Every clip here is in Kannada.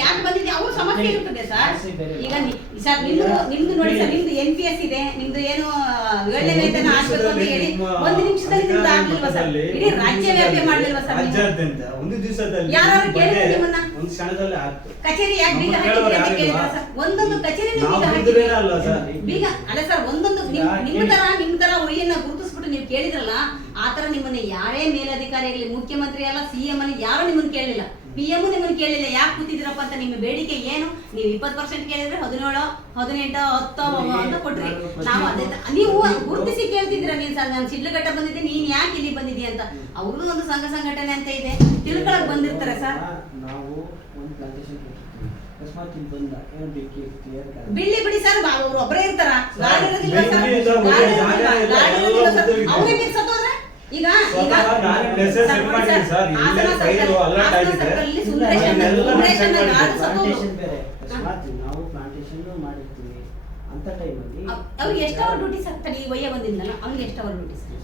ಯಾಕೆ ಬಂದಿದೆ? ಅವ್ರ ಸಮಸ್ಯೆ ಇರ್ತದೆ ಸರ್. ಈಗ ಸರ್ ನಿಮ್ದು ನಿಮ್ದು ನೋಡಿ ಸರ್ ನಿಮ್ದು ಎನ್ ಪಿ ಎಸ್ ಇದೆ ನಿಮ್ದು ಏನು ಏಳನೇ ವೇತನ ಆಗ್ಬೇಕು ಅಂತ ಹೇಳಿ ಒಂದು ನಿಮಿಷದಲ್ಲಿ ನಿಮ್ದು ಆಗ್ಲಿಲ್ವಾ ಸರ್? ಇಡೀ ರಾಜ್ಯ ವ್ಯಾಪ್ತಿ ಮಾಡ್ಲಿಲ್ವಾ ಸರ್? ರಾಜ್ಯಾದ್ಯಂತ ಒಂದು ದಿವಸದಲ್ಲಿ ಯಾರು ಕೇಳಿದ್ರು ನಿಮ್ಮನ್ನ? ಒಂದು ಕ್ಷಣದಲ್ಲಿ ಆಗ್ತದೆ ಕಚೇರಿ ಯಾಕೆ ಬೀಗ ನಮ್ಮ ಅಂತ ಕೇಳಿದ್ರ ಸರ್? ಒಂದೊಂದು ಕಚೇರಿ ಬೀಗ ಹಾಕಿದ್ರಿ ಸರ್. ಬೀಗ ಅಲ್ಲ ಸರ್ ಒಂದೊಂದು? ನಿಮ್ಮ ತರ ನಿಮ್ಮ ತರ ಉಳಿಯನ್ನ ಗುರುತಿಸ್ಬಿಟ್ಟು ನೀವು ಕೇಳಿದ್ರಲ್ಲ ಆ ತರ ನಿಮ್ಮನ್ನ ಯಾರೇ ಮೇಲಧಿಕಾರಿ ಆಗಲಿ ಮುಖ್ಯಮಂತ್ರಿ ಅಲ್ಲ ಸಿಎಂ ಅಲ್ಲಿ ಯಾರು ನಿಮ್ಮನ್ನ ಕೇಳಿಲ್ಲ ಪಿ ಎಂ ನಿಮ್ಮನ್ನು ಕೇಳಿಲ್ಲ. ಯಾಕೆ ಕೂತಿದ್ರಪ್ಪ ಅಂತ ನಿಮ್ಮ ಬೇಡಿಕೆ ಏನು? ನೀವು ಇಪ್ಪತ್ತು ಪರ್ಸೆಂಟ್ ಕೇಳಿದ್ರೆ ಹದಿನೇಳು ಹದಿನೆಂಟು ಹತ್ತು ಅಂತ ಕೊಟ್ರಿ. ನಾವು ಅದೇ ನೀವು ಗುರುತಿಸಿ ಕೇಳ್ತಿದ್ರ ನೀನ್ ಸರ್? ನಾನು ಸಿಡ್ಲಘಟ್ಟ ಬಂದಿದ್ದೆ ನೀನ್ ಯಾಕೆ ಇಲ್ಲಿ ಬಂದಿದ್ಯಾ ಅಂತ? ಅವ್ರದ್ದು ಒಂದು ಸಂಘ ಸಂಘಟನೆ ಅಂತ ಇದೆ. ತಿಳ್ಕೊಳಕ್ ಬಂದಿರ್ತಾರೆ ಸರ್? ನಾವು ಒಂದು ಪ್ಲಾಂಟೇಶನ್ ಬಿಲ್ಲಿ ಬಿಡಿ ಸರ್ ಅವ್ರು ಒಬ್ಬರೇ ಇರ್ತಾರ. ಗಾಡಿ ಇರೋದಿಲ್ವಾ ಸರ್? ಗಾಡಿ ಇರೋದಿಲ್ಲ ಸರ್? ಉದ್ಯೋಗ ಅವ್ರೇ ಇದೆ. ಮೀರ್ ಸತ್ತೋದ್ರೆ? ಈಗ ನಾವು ಪ್ಲಾಂಟೇಶನ್ ಮಾಡಿರ್ತೀವಿ ಅಂತ ಟೈಮಲ್ಲಿ ಅವ್- ಅವ್ರಿಗೆ ಎಷ್ಟು ಅವರ್ ಡ್ಯೂಟಿ ಸರ್ ತಡಿ ವಯ್ಯ ಬಂದಿದ್ನಲ್ಲ ಅವ್ನಿಗೆ ಎಷ್ಟು hour duty sir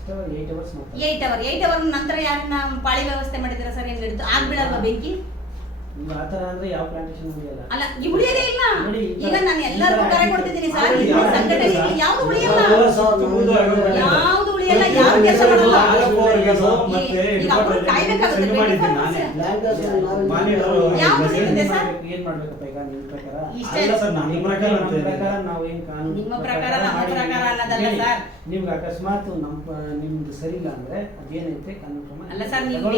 eight hour eight hour ನಂತರ ಯಾರನ್ನ ಪಾಳಿ ವ್ಯವಸ್ಥೆ ಮಾಡಿದಾರ ಸರ್ ಏನ್ ಹಿಡಿದು ಆಗ್ಬಿಡಲ್ವಾ ಬೆಂಕಿ ನೀವು ಅಂದ್ರೆ ಯಾವ ಪ್ಲಾಂಟೇಶನ್ ಉಳಿಯಲ್ಲ ಅಲ್ಲ ಈ ಉಳಿಯೋದೇ ಇಲ್ಲ ಈಗ ನಾನು ಎಲ್ಲರಿಗೂ ಕರೆ ಕೊಡ್ತಿದ್ದೀನಿ ಸರ್? ಯಾವ್ದು ಉಳಿಯಲ್ಲ ಕೆಲಸ ಮಾಡಲ್ಲ. ನಿಮ್ಗೆ ಅಕಸ್ಮಾತ್ ನಮ್ ನಿಮ್ದು ಸರಿ ಇಲ್ಲ ಅಂದ್ರೆ ಅದೇನೈತೆ ಅಲ್ಲ ಸರ್ ನೀವು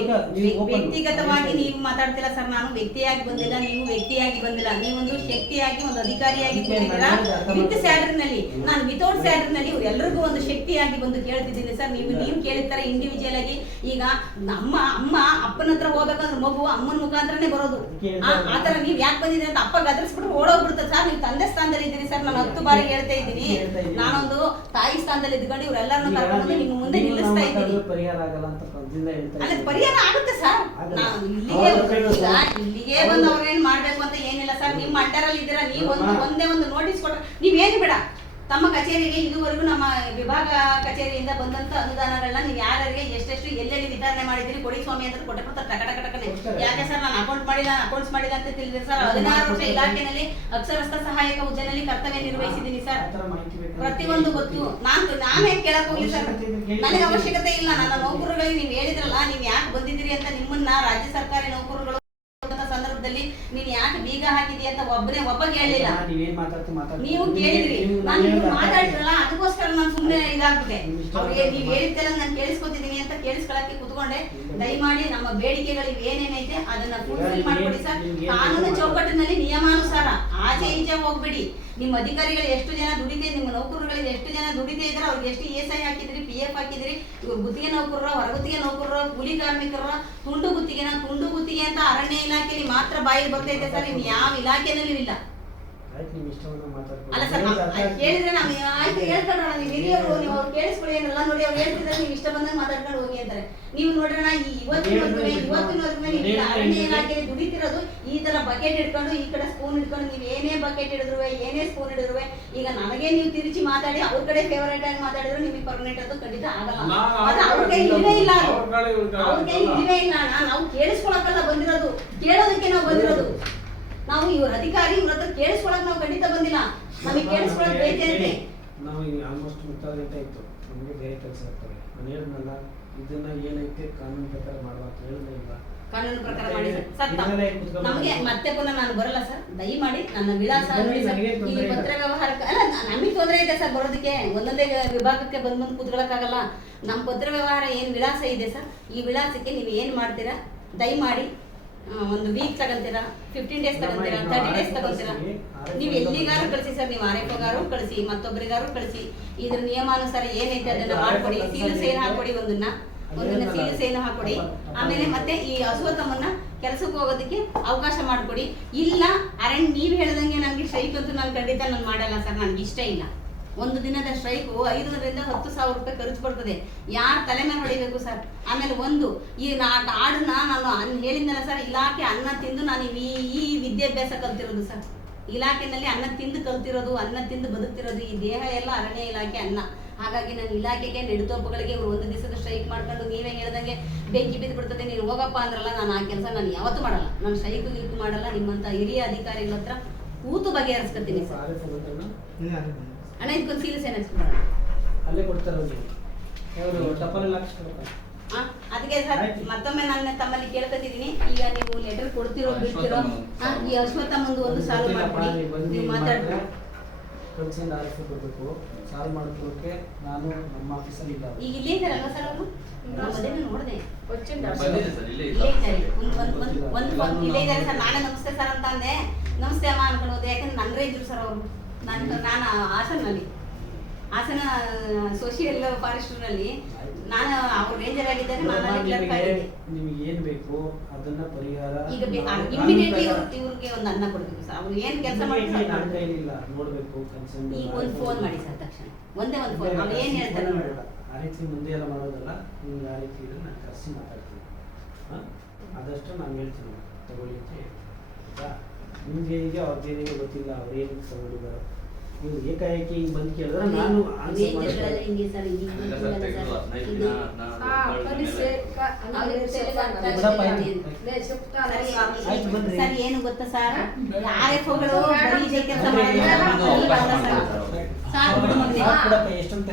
ವ್ಯಕ್ತಿಗತವಾಗಿ ನೀವು ಮಾತಾಡ್ತಿಲ್ಲ ಸರ್ ನಾನು ವ್ಯಕ್ತಿಯಾಗಿ ಬಂದಿಲ್ಲ ನೀವು ವ್ಯಕ್ತಿಯಾಗಿ ಬಂದಿಲ್ಲ ನೀವೊಂದು ಶಕ್ತಿಯಾಗಿ ಒಂದು ಅಧಿಕಾರಿಯಾಗಿ ಬಂದಿದ್ದೀರಾ? ವಿತ್. ಸ್ಯಾಲರಿನಲ್ಲಿ ನಾನು ವಿತೌಟ್ ಸ್ಯಾಲರಿನಲ್ಲಿ ಎಲ್ರಿಗೂ ಒಂದು ಶಕ್ತಿಯಾಗಿ ಬಂದು ಕೇಳ್ತಿದ್ದೀನಿ. ಸರ್ ನೀವು ನೀವು ಕೇಳಿರ್ತಾರೆ ಇಂಡಿವಿಜುವಲ್ ಆಗಿ ಈಗ ನಮ್ಮ ಅಮ್ಮ ಅಪ್ಪನ ಹತ್ರ ಹೋಗ್ಬೇಕಂದ್ರೆ ಮಗು ಅಮ್ಮನ ಮುಖಾಂತರನೇ ಬರೋದು. ಆತರ ಆ ಥರ ನೀವು ಯಾಕೆ ಬಂದಿದ್ದೀರಿ ಅಂತ ಅಪ್ಪ ಗದರಿಸ್ಬಿಟ್ಟು ಓಡೋಗ್ಬಿಡ್ತಾರೆ. ಸರ್ ನೀವು ತಂದೆ ಸ್ಥಾನದಲ್ಲಿ ಇದ್ದೀರಿ ಸರ್ ನಾನು ಹತ್ತು ಬಾರಿ ಹೇಳ್ತಾ ಇದ್ದೀನಿ. ಇದ್ದೀನಿ. ನಾನೊಂದು ತಾಯಿ ಸ್ಥಾನದಲ್ಲಿ ಇದ್ಕೊಂಡು ಇವರೆಲ್ಲರನ್ನು ಕರ್ಕೊಂಡು ನಿಮ್ಮ ಮುಂದೆ ನಿಲ್ಲಿಸ್ತಾ ಇದ್ದೀನಿ. ಅಲ್ಲ ಪರಿಹಾರ ಆಗುತ್ತೆ ಸರ್. ನಾವು ಇಲ್ಲಿಗೆ. ಇಲ್ಲಿಗೆ ಬಂದು ಅವ್ರೇನ್ ಮಾಡ್ಬೇಕು ಅಂತ ಏನಿಲ್ಲ ಸರ್. ನಿಮ್ಮ ಅಂಡರಲ್ಲಿ ಇದ್ದೀರಾ ನೀವು ಒಂದು ಒಂದೇ ಒಂದು ನೋಟಿಸ್ ಕೊಟ್ರೆ ನೀವೇನು ಬೇಡ. ತಮ್ಮ ಕಚೇರಿಗೆ ಇದುವರೆಗೂ ನಮ್ಮ ವಿಭಾಗ ಕಚೇರಿಯಿಂದ ಬಂದಂತ ಅನುದಾನಗಳನ್ನ ನೀವು ಯಾರ್ಯಾರಿಗೆ ಎಷ್ಟೆಷ್ಟು ಎಲ್ಲೆಲ್ಲಿ ವಿತರಣೆ ಮಾಡಿದ್ರಿ ಕೊಡಿ ಸ್ವಾಮಿ ಅಂತ ಕೊಟ್ಟಬಿಡ್ತಾರೆ ಟಕ ಟಕ ಟಕನೆ ಯಾಕೆ ಸರ್ ನಾನು ಅಕೌಂಟ್ ಮಾಡಿಲ್ಲ ಅಕೌಂಟ್ಸ್ ಮಾಡಿಲ್ಲ ಅಂತ ತಿಳಿದ್ರೆ ಸರ್. ಹದಿನಾರು ವರ್ಷ ಇಲಾಖೆನಲ್ಲಿ ಅಕ್ಷರಸ್ಥ ಸಹಾಯಕ ಹುದ್ದೆನಲ್ಲಿ ಕರ್ತವ್ಯ ನಿರ್ವಹಿಸಿದ್ದೀನಿ ಸರ್. ಪ್ರತಿಯೊಂದು ಗೊತ್ತು. ನಾನು ನಾನೇ ಕೇಳಕ್ ಹೋಗಿ ಸರ್. ನನಗೆ ಅವಶ್ಯಕತೆ ಇಲ್ಲ. ನನ್ನ ನೌಕರುಗಳಿಗೆ ನೀವು ಹೇಳಿದ್ರಲ್ಲ ನೀವು ಯಾಕೆ ಬಂದಿದ್ದೀರಿ ಅಂತ ನಿಮ್ಮನ್ನ ರಾಜ್ಯ ಸರ್ಕಾರಿ ನೌಕರರುಗಳು ಅಂತ ಸಂದರ್ಭದಲ್ಲಿ ನೀನ್ ಯಾಕೆ ಬೀಗ ಹಾಕಿದಿ ಅಂತ ಒಬ್ಬನೇ ಒಬ್ಬ ಕೇಳಲಿಲ್ಲ ನೀವೇನ್. ನೀವು ಕೇಳಿದ್ರಿ. ನಾನು ನೀವು ಮಾತಾಡಿದ್ರಲ್ಲ ಅದಕ್ಕೋಸ್ಕರ ನಾನು ಸುಮ್ಮನೆ ಇದಾಗ್ಬಿಟ್ಟೆ. ಅವ್ರಿಗೆ ನೀವು. ಹೇಳಿದ್ದೆಲ್ಲ ನಾನು ಕೇಳಿಸ್ಕೊತಿದ್ದೀನಿ ಅಂತ ಕೇಳಿಸ್ಕೊಳಕ್ಕೆ ಕುತ್ಕೊಂಡೆ. ದಯಮಾಡಿ ನಮ್ಮ ಬೇಡಿಕೆಗಳಿಗೆ ಏನೇನೈತೆ ಅದನ್ನ ಫುಲ್ಫಿಲ್ ಮಾಡ್ಕೊಡಿ ಸರ್. ಕಾನೂನು ಚೌಕಟ್ಟಿನಲ್ಲಿ ನಿಯಮಾನುಸಾರ ಆಚೆ ಈಚೆ ಹೋಗ್ಬಿಡಿ. ನಿಮ್ಮ ಅಧಿಕಾರಿಗಳು ಎಷ್ಟು ಜನ ದುಡಿತೆ ನಿಮ್ಮ ನೌಕರರುಗಳಿಗೆ ಎಷ್ಟು ಜನ ದುಡಿತೆ ಇದ್ರೆ ಅವ್ರಿಗೆ ಎಷ್ಟು ಇ ಎಸ್ ಐ ಹಾಕಿದ್ರಿ ಪಿ ಎಫ್ ಹಾಕಿದ್ರಿ ಇವ್ರು ಗುತ್ತಿಗೆ ನೌಕರರ ಹೊರಗುತ್ತಿಗೆ ನೌಕರರ ಕೂಲಿ ಕಾರ್ಮಿಕರ ತುಂಡು ಗುತ್ತಿಗೆನ ತುಂಡು ಗುತ್ತಿಗೆ ಅಂತ ಅರಣ್ಯ ಇಲಾಖೆಯಲ್ಲಿ ಮಾತ್ರ ಬಾಯಿಗೆ ಬರ್ತೈತೆ ಸರ್ ಇನ್ ಯಾವ ಇಲಾಖೆನಲ್ಲೂ ಇಲ್ಲ. ಅಲ್ಲ ಸರ್. ಹೇಳಿದ್ರೆ ನಾವು ಆಯ್ತು ಹೇಳ್ಕೊಂಡ್ರಣ ನೀವು ಹಿರಿಯರು ನೀವು ಅವ್ರು ಕೇಳಿಸ್ಕೊಳ್ಳಿ ಏನಲ್ಲ ನೋಡಿ ಅವ್ರು ಹೇಳ್ತಿದ್ರೆ ನೀವು ಇಷ್ಟ ಬಂದಂಗೆ ಮಾತಾಡ್ಕೊಂಡು ಹೋಗಿ ಅಂತಾರೆ. ನೀವು ನೋಡ್ರಣ ಈ ಇವತ್ತಿನವರೆಗೂ ಇವತ್ತಿನವರೆಗೂ ನೀವು ಅರಣ್ಯ ಇಲಾಖೆ ದುಡಿತಿರೋದು ಈ ತರ ಬಕೆಟ್ ಇಟ್ಕೊಂಡು ಈ ಕಡೆ ಸ್ಪೂನ್ ಇಟ್ಕೊಂಡು ನೀವು ಏನೇ ಬಕೆಟ್ ಹಿಡಿದ್ರು ಏನೇ ಸ್ಪೂನ್ ಹಿಡಿದ್ರು ಈಗ ನನಗೆ ನೀವು ತಿರುಚಿ ಮಾತಾಡಿ ಅವ್ರ ಕಡೆ ಫೇವರೇಟ್ ಆಗಿ ಮಾತಾಡಿದ್ರು ನಿಮಗೆ ಪರ್ಮನೆಂಟ್ ಅದು ಖಂಡಿತ ಆಗಲ್ಲ. ಅದು ಅವ್ರ ಕೈ ಇಲ್ವೇ ಇಲ್ಲ ಅವ್ರ ಕೈ ಇಲ್ವೇ ಇಲ್ಲ ಅಣ್ಣ. ನಾವು ಕೇಳಿಸ್ಕೊಳಕ್ಕಲ್ಲ ಬಂದಿರೋದು. ಕೇಳೋದಕ್ಕೆ ನಾವು ಬಂದಿರೋದು. ನಾವು ಇವ್ರ ಅಧಿಕಾರಿ ಇವ್ರ ಹತ್ರ ಕೇಳಿಸ್ಕೊಳಕ್ ನಾವು ಖಂಡಿತ ಬಂದಿಲ್ಲ. ನಮಗೆ ಕೇಳಿಸ್ಕೊಳಕ್ ಬೇಕಂತೆ ನಾವು ಈಗ ಆಲ್ಮೋಸ್ಟ್ ಮುಕ್ತಾದ ಗಂಟೆ ಇತ್ತು. ನಮಗೆ ಬೇರೆ ಕೆಲಸ ಇರ್ತವೆ ನಾನು ಹೇಳಿದ್ನಲ್ಲ ಇದನ್ನ ಏನೈತೆ ಕಾನೂನು ಪ್ರಕಾರ ಮಾಡುವ ಅಂತ ಹೇಳಿದ್ರೆ ಇಲ್ಲ. ಕಾನೂನು ಪ್ರಕಾರ ಮಾಡಿ ಸರ್. ನಮಗೆ ಮತ್ತೆ ಪುನಃ ನಾನು ಬರಲ್ಲ ಸರ್. ದಯಮಾಡಿ ನನ್ನ ವಿಳಾಸ ಈ ಪತ್ರ ವ್ಯವಹಾರಕ್ಕೆ ಅಲ್ಲ ನಮಗೆ ತೊಂದರೆ ಇದೆ ಸರ್ ಬರೋದಕ್ಕೆ. ಒಂದೊಂದೇ ವಿಭಾಗಕ್ಕೆ ಬಂದು ಬಂದು ಕೂತ್ಕೊಳ್ಳೋಕ್ಕಾಗಲ್ಲ ನಮ್ಮ ಪತ್ರ ವ್ಯವಹಾರ ಏನು ವಿಳಾಸ ಇದೆ ಸರ್? ಈ ವಿಳಾಸಕ್ಕೆ ನೀವು ಏನು ಮಾಡ್ತೀರಾ? ದಯಮಾಡಿ ಒಂದು ವೀಕ್ ತಗೊಂತೀರಾ ಫಿಫ್ಟೀನ್ ಡೇಸ್ ತಗೊಂತೀರಾ ತರ್ಟಿ ಡೇಸ್ ತಗೊಂತೀರಾ ನೀವು ಎಲ್ಲಿಗಾರು ಕಳ್ಸಿ. ಸರ್ ನೀವು ಆರ್ ಎಫ್ ಗಾರು ಕಳಿಸಿ ಮತ್ತೊಬ್ಬರಿಗಾರು ಕಳಿಸಿ ಇದ್ರ ನಿಯಮಾನುಸಾರ ಏನೈತೆ ಅದನ್ನ ಮಾಡ್ಕೊಡಿ. ಸೀಲು. ಸೇನ್ ಹಾಕೊಡಿ ಒಂದನ್ನ? ಒಂದನ್ನ. ಸೀಲು ಸೇನು ಹಾಕೊಡಿ. ಆಮೇಲೆ ಮತ್ತೆ ಈ ಹಸುವತಮ್ಮನ್ನ ಕೆಲಸಕ್ಕೆ ಹೋಗೋದಕ್ಕೆ ಅವಕಾಶ ಮಾಡಿಕೊಡಿ. ಇಲ್ಲ ಅರಣ್ಯ ನೀವು ಹೇಳ್ದಂಗೆ ನನಗೆ ಸ್ಟ್ರೈಕ್ ಅಂತೂ ನಾನು ಖಂಡಿತ ನಾನು ಮಾಡಲ್ಲ ಸರ್ ನನಗೆ ಇಷ್ಟ ಇಲ್ಲ. ಒಂದು ದಿನದ ಸ್ಟ್ರೈಕು ಐದರಿಂದ ಹತ್ತು ಸಾವಿರ ರೂಪಾಯಿ ಖರ್ಚು ಬರ್ತದೆ. ಯಾರು ತಲೆ ಮೇಲೆ ಹೊಡಿಬೇಕು ಸರ್ ಆಮೇಲೆ ಒಂದು ಈ ನಾ ಕಾಡನ್ನ ನಾನು ಅನ್- ಹೇಳಿದ್ನಲ್ಲ ಸರ್ ಇಲಾಖೆ ಅನ್ನ ತಿಂದು ನಾನು ಈ ಈ ವಿದ್ಯಾಭ್ಯಾಸ ಕಲ್ತಿರೋದು ಸರ್ ಇಲಾಖೆನಲ್ಲಿ ಅನ್ನ ತಿಂದು ಕಲ್ತಿರೋದು ಅನ್ನ ತಿಂದು ಬದುಕ್ತಿರೋದು ಈ ದೇಹ ಎಲ್ಲ ಅರಣ್ಯ ಇಲಾಖೆ ಅನ್ನ. ಹಾಗಾಗಿ ನನ್ನ ಇಲಾಖೆಗೆ ನೆಡುತೋಪುಗಳಿಗೆ ಇವರು ಒಂದು ದಿವಸದ ಸ್ಟ್ರೈಕ್ ಮಾಡ್ಕೊಂಡು ನೀವೇ ಹೇಳ್ದಂಗೆ ಬೆಂಕಿ ಬಿದ್ದು ಬಿಡ್ತದೆ ನೀನು ಹೋಗಪ್ಪ ಅಂದ್ರಲ್ಲ ನಾನು ಆ ಕೆಲಸ ನಾನು ಯಾವತ್ತೂ ಮಾಡಲ್ಲ. ನಾನು ಸ್ಟ್ರೈಕು ಗಿಲ್ಕು ಮಾಡಲ್ಲ ನಿಮ್ಮಂಥ ಹಿರಿಯ ಅಧಿಕಾರಿಗಳ ಹತ್ರ ಕೂತು ಬಗೆಹರಿಸ್ಕೊತೀನಿ ಸರ್ ಅಣ್ಣ ಇದಕ್ಕೊಂದು ಸೀರಿಯಸ್ ಏನಾಗ್ಸ್ಬಿಡೋಣ ಅಲ್ಲೇ ಕೊಡ್ತಾರೆ ಅವ್ರಿಗೆ. ಅವರು ಟಪಾಲೆಲ್ಲ ಹಾಕ್ಸ್ಕೊಡ್ತಾರೆ ಅದಕ್ಕೆ ಸರ್ ಮತ್ತೊಮ್ಮೆ ನಾನು ತಮ್ಮಲ್ಲಿ ಕೇಳ್ಕೊತಿದ್ದೀನಿ. ಈಗ ನೀವು ಲೆಟರ್ ಕೊಡ್ತಿರೋ ಬಿಡ್ತಿರೋ ಈ ಅಶ್ವತ್ಥಮ್ಮಂದು ಒಂದು ಸಾಲು ಮಾಡ್ಬಿಡಿ. ನೀವು ಹಿಂಗ್ ಮಾತಾಡ್ರಿ ಮಾಡಿದ್ರೆ ಕಳ್ಸಿಂದ ಆರ್ ಕೊಡಬೇಕು. ಸಾಲ್ವ್ ಮಾಡ್ಕೊಳ್ಳೋಕೆ ನಾನು ನಮ್ಮ ಆಫೀಸಲ್ಲಿ ಇಲ್ಲ ಈಗ ಇಲ್ಲೇ ಇದ್ದಾರಲ್ಲ ಸರ್ ಅವರು? ಅದೇನು ನೋಡಿದೆ. ಇಲ್ಲೇ ಇಲ್ಲೇ ಇದ್ದಾರೆ. ಸರ್. ನಾನೇ ನಮಸ್ತೆ ಸರ್ ಅಂತ ಅಂದೆ. ನಮಸ್ತೆ ಅಮ್ಮ ಅನ್ಕೊಂಡು ಹೋದೆ. ಯಾಕಂದ್ರೆ ನನ್ನ ಇದ್ರು ಸರ್ ಅವರು. ನಾನು ನಾನು ಹಾಸನಲ್ಲಿ. ಹಾಸನ ಸೋಷಿಯಲ್ ಫಾರೆಸ್ಟ್ರಲ್ಲಿ ನಾನು ಅವ್ರ ರೇಂಜರ್ ಆಗಿದ್ದಾರೆ ನಾನು ಕ್ಲರ್ಕ್ ನಿಮಗೆ ಆಗಿದ್ದೆ ನಿಮ್ಗೆ ಏನ್ ಬೇಕು? ಅದನ್ನ ಪರಿಹಾರ ಈಗ ಇಮಿಡಿಯೇಟ್ಲಿ ಇವ್ರಿಗೆ ಒಂದು ಅನ್ನ ಕೊಡ್ಬೇಕು ಸರ್. ಅವ್ರು ಏನು ಕೆಲಸ ಇಮಿಡಿಯೇಟ್ಲಿ ನನ್ನ ಮಾಡ್ತಾರೆ ಕೈಲಿಲ್ಲ ನೋಡ್ಬೇಕು ಕನ್ಸರ್ನ್ ಈಗ ಒಂದು ಫೋನ್ ಮಾಡಿ ಸರ್ ತಕ್ಷಣ. ಒಂದೇ ಒಂದು ಫೋನ್ ಅವ್ರು ಏನು ಹೇಳ್ತಾರೆ? ನೋಡೋಣ ಆ ರೀತಿ ಮುಂದೆ ಎಲ್ಲ ಮಾಡೋದಲ್ಲ. ನಿಮ್ಗೆ ಆ ರೀತಿ ಇದ್ರೆ ನಾನು ಕರೆಸಿ ಮಾತಾಡ್ತೀನಿ. ಹಾ? ಆದಷ್ಟು ನಾನು ಹೇಳ್ತೀನಿ. ತಗೊಳ್ಳಿ ಅಂತ ಹೇಳಿ ಆಯ್ತಾ? ನಿಮ್ಗೆ ಹೇಗೆ ಅವ್ರ ಗೊತ್ತಿಲ್ಲ ಅವ್ರು ಏನು ತಗೊಂಡಿದ್ದಾರೋ ನೀವು ಏಕಾಏಕಿ ಹಿಂಗೆ ಬಂದು ಕೇಳಿದ್ರೆ ನಾನು ಆನ್ಸರ್ ಮಾಡ್ತೀನಿ. ಆಯ್ತು ಬನ್ರಿ. ಸರ್ ಏನು ಗೊತ್ತಾ ಸರ್ ಆರ್ ಎಫ್ಗಳು ಬರೀ ಇದೇ ಕೆಲಸ ಅವಕಾಶ ಸರ್ ಎಷ್ಟೊಂದು